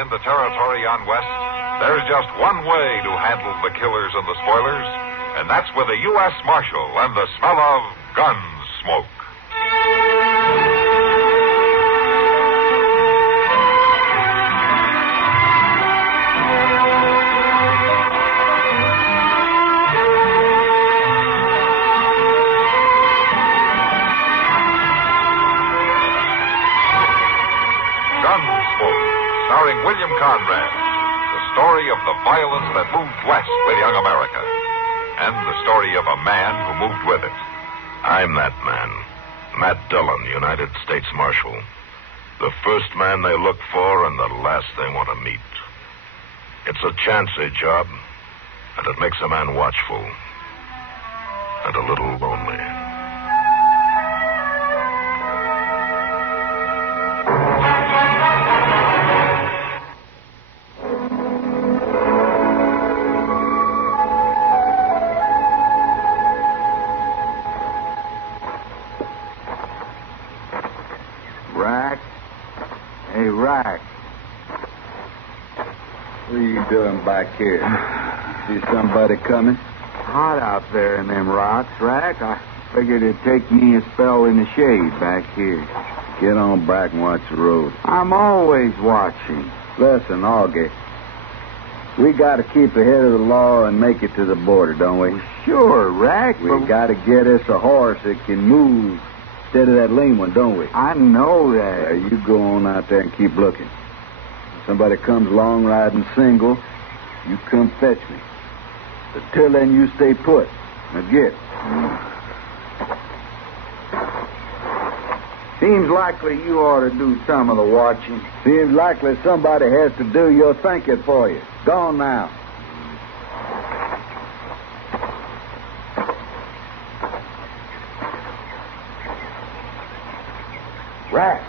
in the territory on West, there's just one way to handle the killers and the spoilers, and that's with a U.S. Marshal and the smell of Gunsmoke. Starring William Conrad, the story of the violence that moved west with young America, and the story of a man who moved with it. I'm that man, Matt Dillon, United States Marshal. The first man they look for and the last they want to meet. It's a chancy job, and it makes a man watchful and a little lonely. What are you doing back here? See somebody coming? Hot out there in them rocks, Rack. I figured it'd take me a spell in the shade back here. Get on back and watch the road. I'm always watching. Listen, Augie, we got to keep ahead of the law and make it to the border, don't we? Sure, Rack. We got to get us a horse that can move instead of that lame one, don't we? I know that. You go on out there and keep looking. If somebody comes along riding single, you come fetch me. But till then, you stay put. Now get. Seems likely you ought to do some of the watching. Seems likely somebody has to do your thinking for you. Go on now. Rack,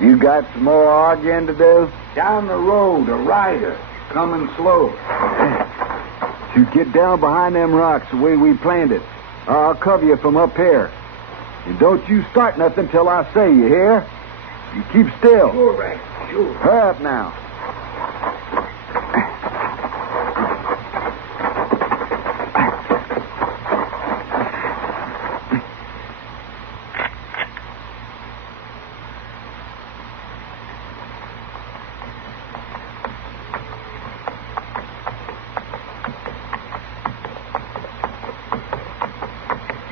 you got some more arguing to do? down the road, a rider, coming slow. You get down behind them rocks the way we planned it. I'll cover you from up here. And don't you start nothing till I say, you hear? You keep still. Sure, Rack, sure. Hurry up now.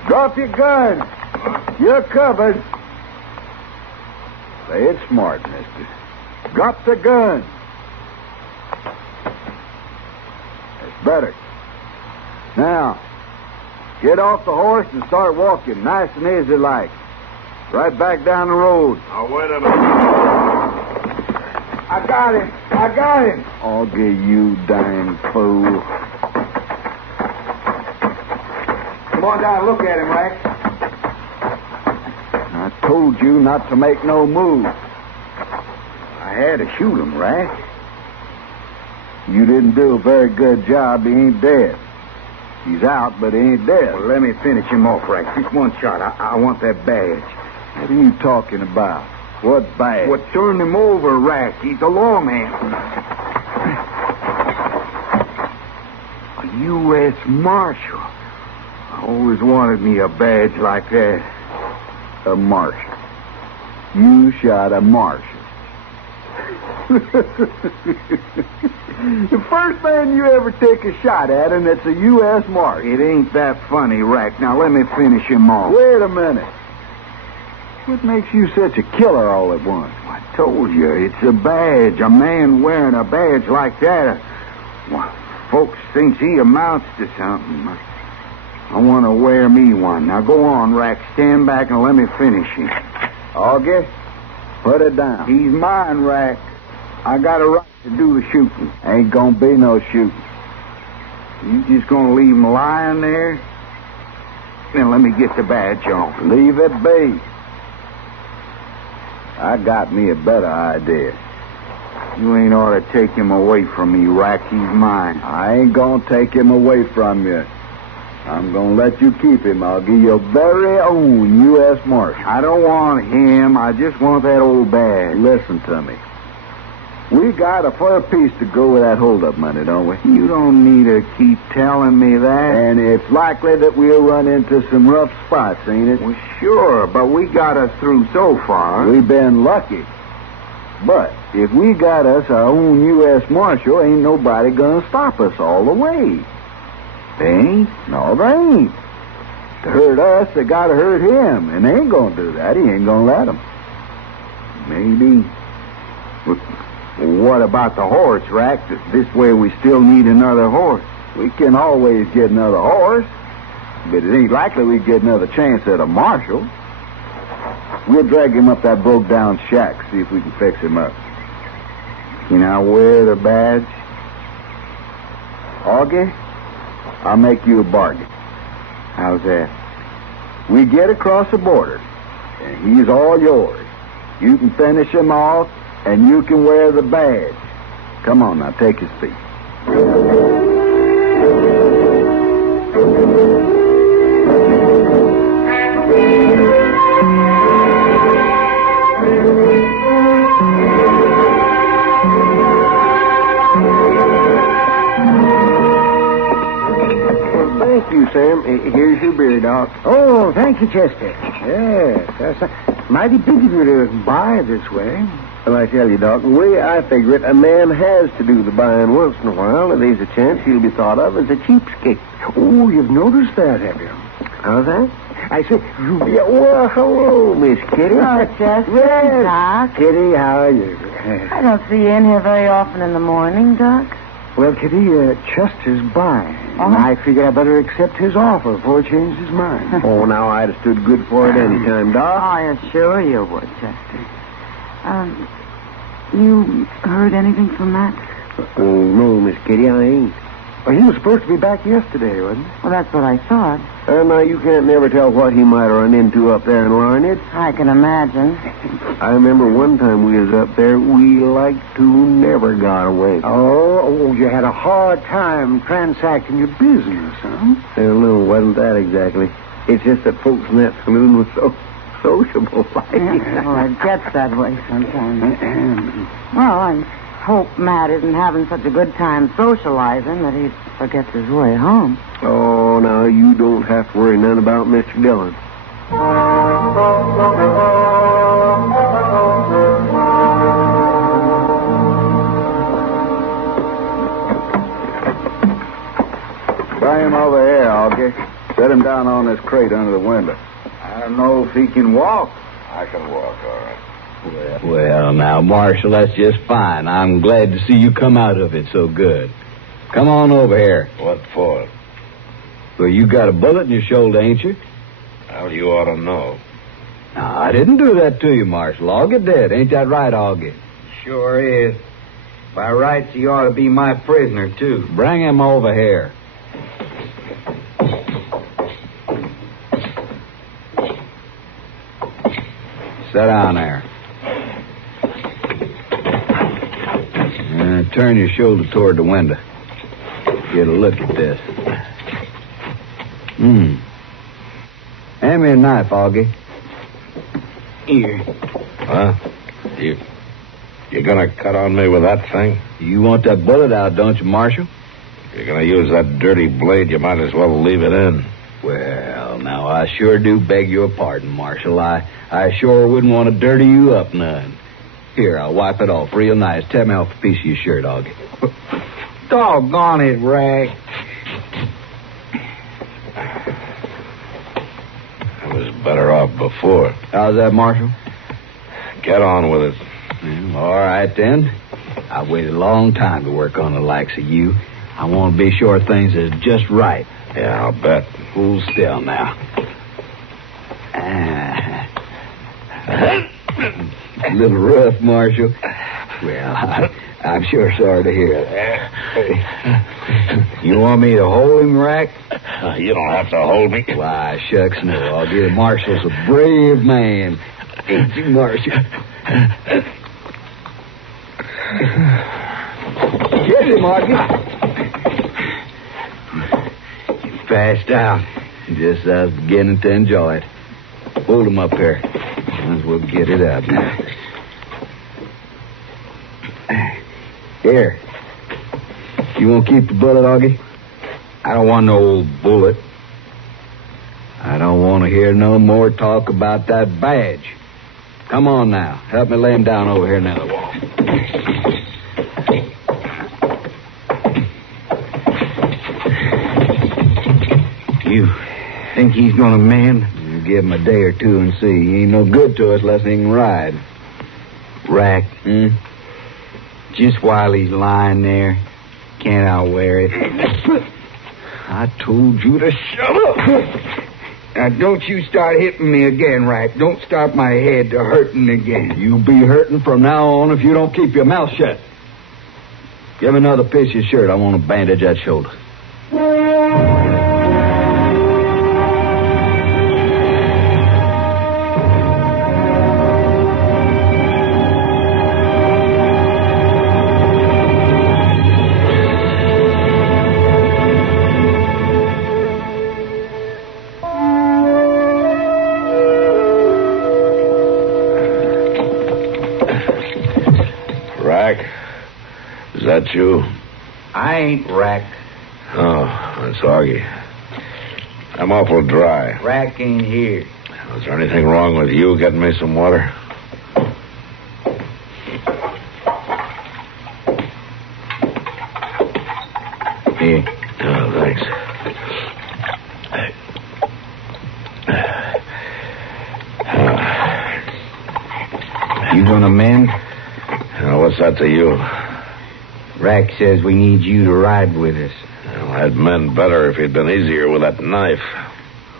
Drop your gun. You're covered. Play it smart, mister. Drop the gun. That's better. Now, get off the horse and start walking, nice and easy like. Right back down the road. Now, wait a minute. I got him. I got him. I'll get you, dang fool. Come on down and look at him, Rack. I told you not to make no move. I had to shoot him, Rack. You didn't do a very good job. He ain't dead. He's out, but he ain't dead. Well, let me finish him off, Rack. Just one shot. I want that badge. What are you talking about? What badge? What turned him over, Rack? He's a lawman. A U.S. Marshal. I always wanted me a badge like that. A marshal. You shot a marshal. The first man you ever take a shot at, and it's a U.S. marshal. It ain't that funny, Rack. Now, let me finish him off. Wait a minute. What makes you such a killer all at once? I told you, it's a badge. A man wearing a badge like that. Well, folks thinks he amounts to something. I want to wear me one. Now, go on, Rack. Stand back and let me finish him. Augie, put it down. He's mine, Rack. I got a right to do the shooting. Ain't gonna be no shooting. You just gonna leave him lying there? Then let me get the badge off. Leave it be. I got me a better idea. You ain't ought to take him away from me, Rack. He's mine. I ain't gonna take him away from you. I'm gonna let you keep him. I'll give you your very own U.S. Marshal. I don't want him. I just want that old badge. Listen to me. We got a fur piece to go with that hold-up money, don't we? You don't need to keep telling me that. And it's likely that we'll run into some rough spots, ain't it? Well, sure, but we got us through so far. We've been lucky. But if we got us our own U.S. Marshal, ain't nobody gonna stop us all the way. They ain't? No, they ain't. To hurt us, they gotta hurt him, and they ain't gonna do that. He ain't gonna let them. Maybe. What about the horse, Rack? This way we still need another horse. We can always get another horse, but it ain't likely we get another chance at a marshal. We'll drag him up that broke-down shack, see if we can fix him up. Can I wear the badge? Augie, I'll make you a bargain. How's that? We get across the border, and he's all yours. You can finish him off, and you can wear the badge. Come on now, take his seat. Thank you, Sam. Here's your beer, Doc. Oh, thank you, Chester. Yes, that's mighty big of you to buy this way. Well, I tell you, Doc, the way I figure it, a man has to do the buying once in a while, and there's a chance he'll be thought of as a cheapskate. Oh, you've noticed that, have you? How's that? I said, Yeah, well, hello, Miss Kitty. Hello, Chester. Yes. Doc. Kitty, how are you? I don't see you in here very often in the morning, Doc. Well, Kitty, Chester's buying. Uh-huh. I figured I better accept his offer before he changes his mind. Oh, now I'd have stood good for it any time, Doc. Oh, you're sure you would, Chester. You heard anything from Matt? Oh, no, Miss Kitty, I ain't. Well, he was supposed to be back yesterday, wasn't he? Well, that's what I thought. Now, you can't never tell what he might run into up there in Larned. I can imagine. I remember one time we was up there, we like to never got away. Oh, you had a hard time transacting your business, huh? No, wasn't that exactly. It's just that folks in that saloon was so sociable like. Yeah, well, it gets that way sometimes. Well, I hope Matt isn't having such a good time socializing that he forgets his way home. Oh, now, you don't have to worry none about Mr. Dillon. Bring him over here, Augie. Set him down on this crate under the window. I don't know if he can walk. I can walk, all right. Well, now, Marshal, that's just fine. I'm glad to see you come out of it so good. Come on over here. What for? Well, you got a bullet in your shoulder, ain't you? Well, you ought to know. No, I didn't do that to you, Marshal. Augie did. Ain't that right, Augie? Sure is. By rights, he ought to be my prisoner, too. Bring him over here. Sit down there. Turn your shoulder toward the window. Get a look at this. Hand me a knife, Augie. Here. Huh? You're gonna cut on me with that thing? You want that bullet out, don't you, Marshal? If you're gonna use that dirty blade, you might as well leave it in. Well, now, I sure do beg your pardon, Marshal. I sure wouldn't want to dirty you up none. Here, I'll wipe it off real nice. Tear me off a piece of your shirt, Augie. Doggone it, Rag. I was better off before. How's that, Marshal? Get on with it. Well, all right, then. I've waited a long time to work on the likes of you. I want to be sure things is just right. Yeah, I'll bet. Hold still now. A little rough, Marshal. Well, I'm sure sorry to hear that. You want me to hold him, Rack? You don't have to hold me. Why, shucks, no. Augie, the Marshal's a brave man. Ain't you, Marshal? Get him, Augie. He passed out. Just I was beginning to enjoy it. Hold him up here. Might as well get it out now. Here. You won't keep the bullet, Augie? I don't want no old bullet. I don't want to hear no more talk about that badge. Come on now. Help me lay him down over here near the wall. You think he's going to mend? You give him a day or two and see. He ain't no good to us unless he can ride. Rack. Just while he's lying there, can't I wear it? I told you to shut up. Now, don't you start hitting me again, Rack. Don't start my head to hurting again. You'll be hurting from now on if you don't keep your mouth shut. Give me another piece of your shirt. I want to bandage that shoulder. Is that you? I ain't Rack. Oh, that's Augie. I'm awful dry. Rack ain't here. Is there anything wrong with you getting me some water? Here. Oh, thanks. You gonna mend? What's that to you? Rack says we need you to ride with us. Well, I'd mend better if he'd been easier with that knife.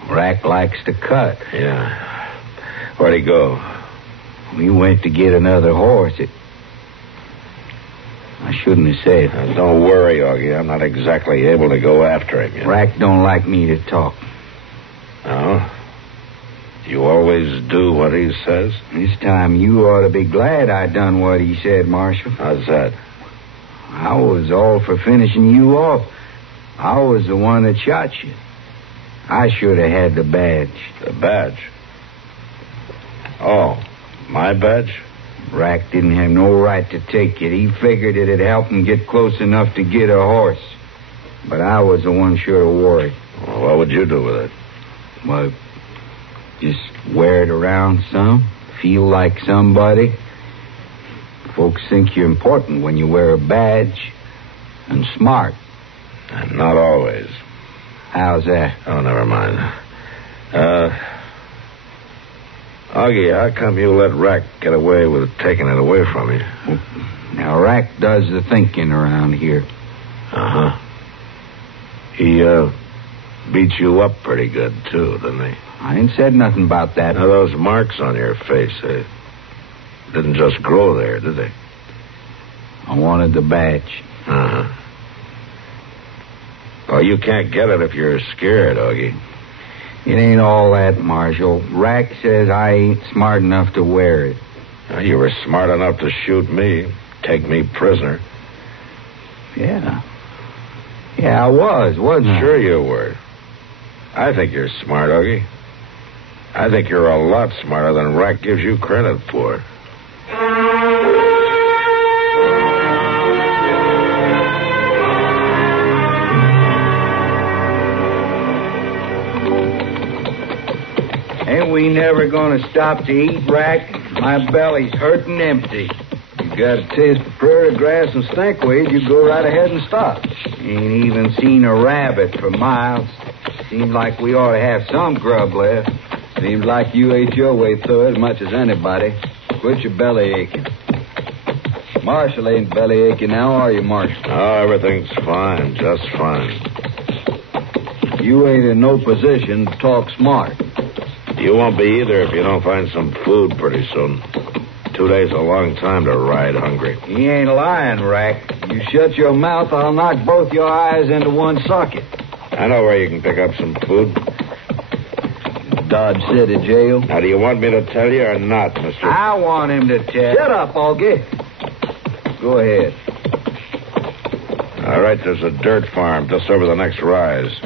Rack likes to cut. Yeah. Where'd he go? We went to get another horse. I shouldn't have said. Now, don't worry, Augie. I'm not exactly able to go after him. Rack don't like me to talk. Oh? You always do what he says? This time you ought to be glad I done what he said, Marshal. How's that? I was all for finishing you off. I was the one that shot you. I should have had the badge. The badge? Oh, my badge? Rack didn't have no right to take it. He figured it'd help him get close enough to get a horse. But I was the one sure to worry. Well, what would you do with it? Well, just wear it around some. Feel like somebody. Folks think you're important when you wear a badge. And smart. And not always. How's that? Oh, never mind. Augie, how come you let Rack get away with taking it away from you? Now, Rack does the thinking around here. Uh-huh. He, beat you up pretty good, too, didn't he? I ain't said nothing about that. Now, those marks on your face, they didn't just grow there, did they? I wanted the badge. Uh-huh. Well, you can't get it if you're scared, Augie. It ain't all that, Marshal. Rack says I ain't smart enough to wear it. Now, you were smart enough to shoot me, take me prisoner. Yeah. Yeah, I wasn't I? Sure you were. I think you're smart, Augie. I think you're a lot smarter than Rack gives you credit for. Ain't we never gonna stop to eat, Rack? My belly's hurting empty. You got a taste for prairie grass and stinkweed, you go right ahead and stop. Ain't even seen a rabbit for miles. Seems like we ought to have some grub left. Seems like you ate your way through it as much as anybody. Quit your belly aching. Marshal ain't belly aching now, are you, Marshal? Oh, everything's fine, just fine. You ain't in no position to talk smart. You won't be either if you don't find some food pretty soon. 2 days is a long time to ride hungry. He ain't lying, Rack. You shut your mouth, I'll knock both your eyes into one socket. I know where you can pick up some food. Dodge City Jail. Now, do you want me to tell you or not, mister? I want him to tell. Shut up, Augie. Go ahead. All right, there's a dirt farm just over the next rise.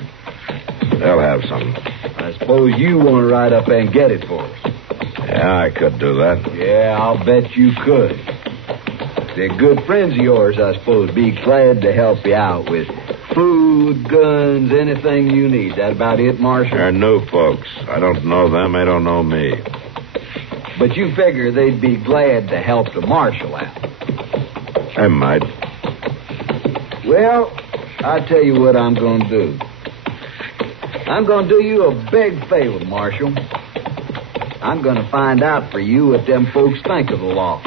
They'll have some. I suppose you want to ride up there and get it for us. Yeah, I could do that. Yeah, I'll bet you could. They're good friends of yours, I suppose. Be glad to help you out with food, guns, anything you need. That about it, Marshal? They're new folks. I don't know them. They don't know me. But you figure they'd be glad to help the Marshal out. They might. Well, I'll tell you what I'm going to do. I'm going to do you a big favor, Marshal. I'm going to find out for you what them folks think of the law.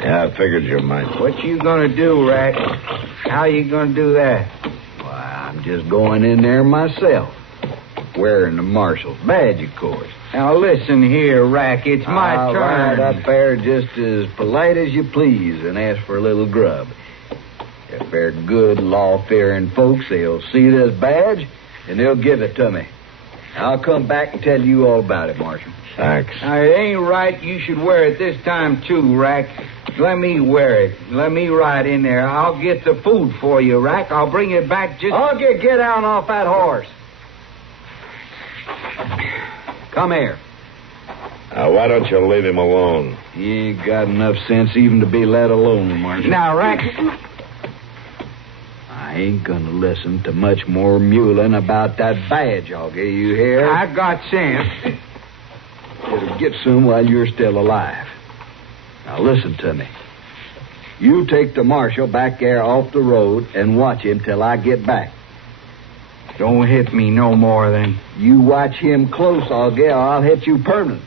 Yeah, I figured you might. What you gonna do, Rack? How you gonna do that? Why, I'm just going in there myself. Wearing the Marshal's badge, of course. Now listen here, Rack. It's my I'll turn. ride up there just as polite as you please and ask for a little grub. If they're good, law-fearing folks, they'll see this badge and they'll give it to me. I'll come back and tell you all about it, Marshal. Thanks. Now, it ain't right you should wear it this time, too, Rack. Let me wear it. Let me ride in there. I'll get the food for you, Rack. I'll bring it back just... I'll get down off that horse. Come here. Now, why don't you leave him alone? You ain't got enough sense even to be let alone, Marshal. Now, Rack... I ain't gonna listen to much more mewling about that badge, Augie. You hear? I got sense. It'll get some while you're still alive. Now, listen to me. You take the Marshal back there off the road and watch him till I get back. Don't hit me no more, then. You watch him close, Augie, or I'll hit you permanent.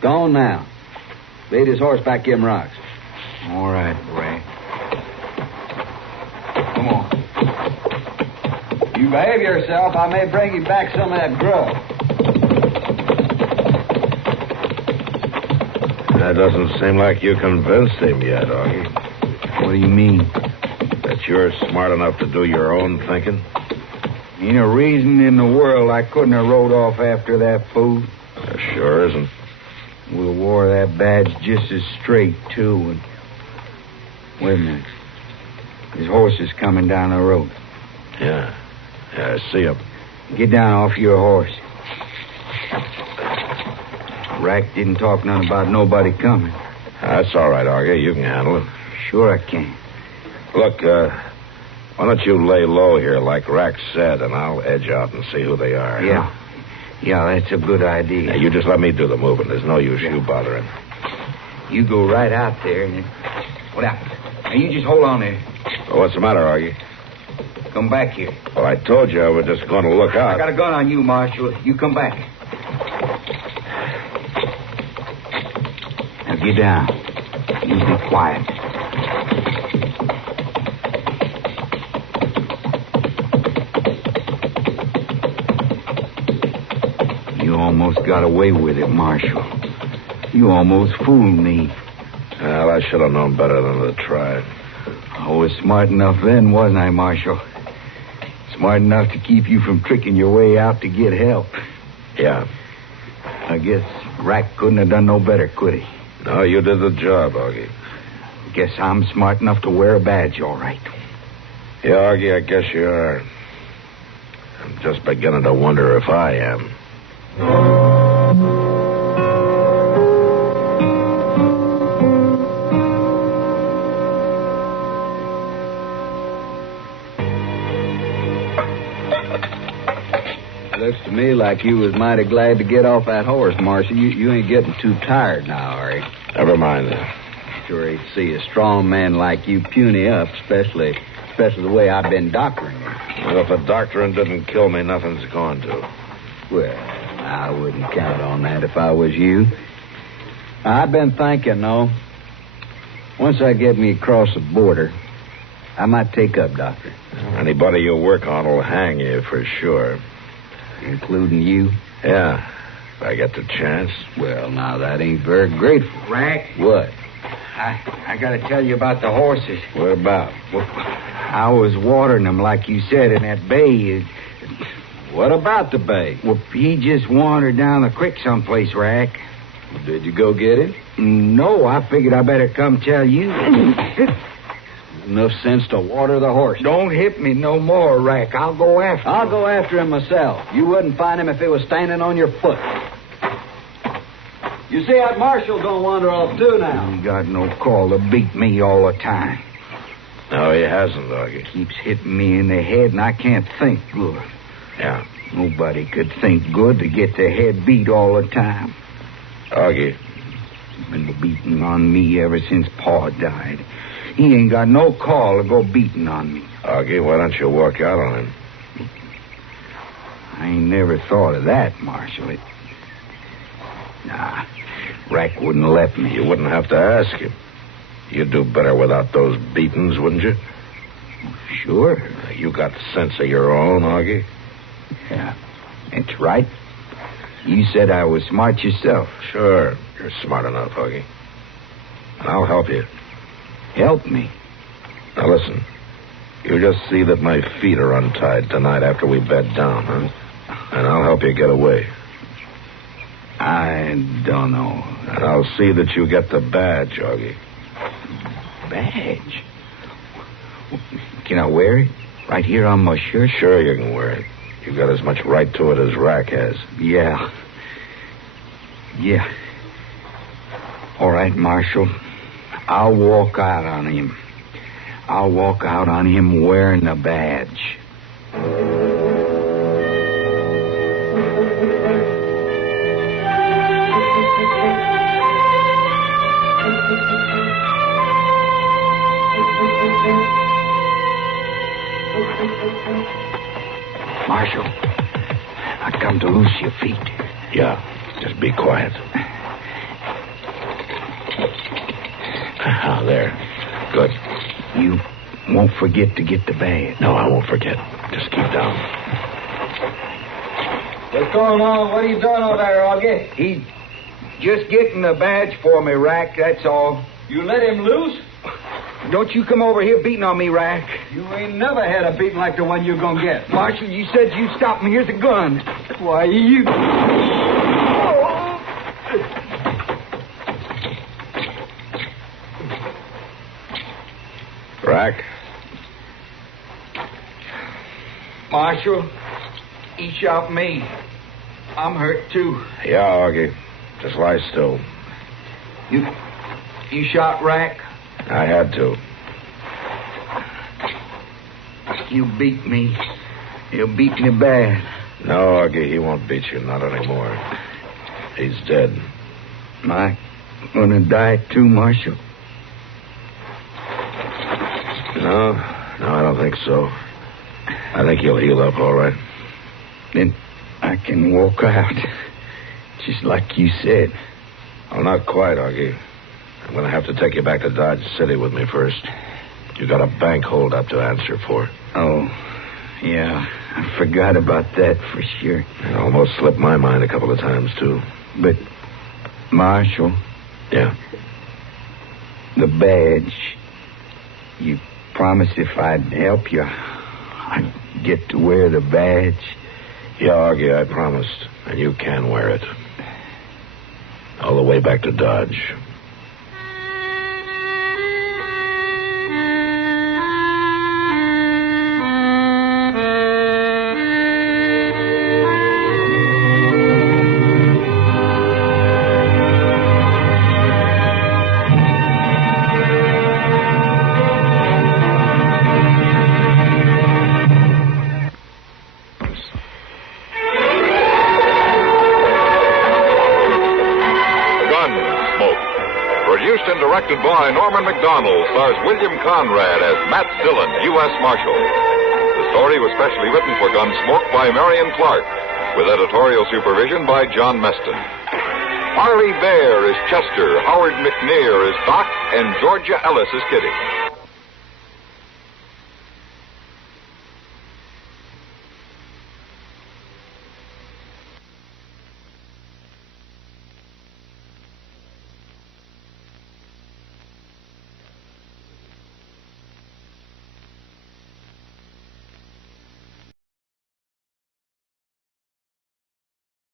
Go on now. Lead his horse back them rocks. All right, Rack. Come on. You behave yourself, I may bring you back some of that grub. That doesn't seem like you convinced him yet, Augie. What do you mean? That you're smart enough to do your own thinking? Ain't a reason in the world I couldn't have rode off after that food. There sure isn't. We'll wore that badge just as straight, too. And... Wait a minute. His horse is coming down the road. Yeah, I see him. Get down off your horse. Rack didn't talk none about nobody coming. That's all right, Augie. You can handle it. Sure I can. Look, why don't you lay low here like Rack said, and I'll edge out and see who they are. Yeah. Huh? Yeah, that's a good idea. Now, you just let me do the moving. There's no use you bothering. You go right out there and... What happened? Now, you just hold on there. Well, what's the matter, Augie? Come back here. Well, I told you I was just going to look out. I got a gun on you, Marshal. You come back. Now, get down. You be quiet. You almost got away with it, Marshal. You almost fooled me. Well, I should have known better than to try. I was smart enough then, wasn't I, Marshal? Smart enough to keep you from tricking your way out to get help. Yeah. I guess Rack couldn't have done no better, could he? No, you did the job, Augie. Guess I'm smart enough to wear a badge, all right. Yeah, Augie, I guess you are. I'm just beginning to wonder if I am. Looks to me like you was mighty glad to get off that horse, Marshal. You ain't getting too tired now, are you? Never mind that. Sure hate to see a strong man like you puny up, especially the way I've been doctoring you. Well, if a doctoring didn't kill me, nothing's going to. Well, I wouldn't count on that if I was you. I've been thinking, though, once I get me across the border, I might take up doctoring. Anybody you work on will hang you for sure. Including you? Yeah, if I get the chance. Well, now, that ain't very grateful. Rack? What? I got to tell you about the horses. What about? Well, I was watering them, like you said, in that bay. What about the bay? Well, he just wandered down the creek someplace, Rack. Did you go get him? No, I figured I better come tell you. Enough sense to water the horse. Don't hit me no more, Rack. I'll go after him. I'll go after him myself. You wouldn't find him if he was standing on your foot. You see, that marshal don't wander off, too, now. He got no call to beat me all the time. No, he hasn't, Augie. Keeps hitting me in the head, and I can't think good. Yeah. Nobody could think good to get their head beat all the time. Augie. He's been beating on me ever since Pa died. He ain't got no call to go beating on me. Augie, why don't you walk out on him? I ain't never thought of that, Marshal. Nah, Rack wouldn't let me. You wouldn't have to ask him. You'd do better without those beatings, wouldn't you? Sure. You got sense of your own, Augie. Yeah, that's right. You said I was smart yourself. Sure, you're smart enough, Augie. And I'll help you. Help me? Now listen, you just see that my feet are untied tonight after we bed down, huh? And I'll help you get away. I don't know. And I'll see that you get the badge, Augie. Badge? Can I wear it? Right here on my shirt? Sure you can wear it. You got as much right to it as Rack has. Yeah. All right, Marshal. I'll walk out on him. I'll walk out on him wearing the badge. Marshal, I come to loose your feet. Yeah, just be quiet. There. Good. You won't forget to get the badge. No, I won't forget. Just keep down. What's going on? What are you doing over there, Augie? He's just getting the badge for me, Rack, that's all. You let him loose? Don't you come over here beating on me, Rack. You ain't never had a beating like the one you're gonna get. Marshal, you said you'd stop me. Here's a gun. Why, you... Rack? Marshal, he shot me. I'm hurt, too. Yeah, Augie. Just lie still. You shot Rack? I had to. You beat me. You beat me bad. No, Augie, he won't beat you. Not anymore. He's dead. Am I gonna die too, Marshal? No, I don't think so. I think you'll heal up all right. Then I can walk out. Just like you said. Oh, not quite, Augie. I'm going to have to take you back to Dodge City with me first. You got a bank holdup to answer for. Oh, yeah. I forgot about that for sure. It almost slipped my mind a couple of times, too. But, Marshal. Yeah? The badge. You promised if I'd help you, I'd get to wear the badge. Yeah, Augie, I promised. And you can wear it. All the way back to Dodge. Produced and directed by Norman Macdonnell, stars William Conrad as Matt Dillon, U.S. Marshal. The story was specially written for Gunsmoke by Marion Clark, with editorial supervision by John Meston. Harley Bear is Chester, Howard McNear is Doc, and Georgia Ellis is Kitty.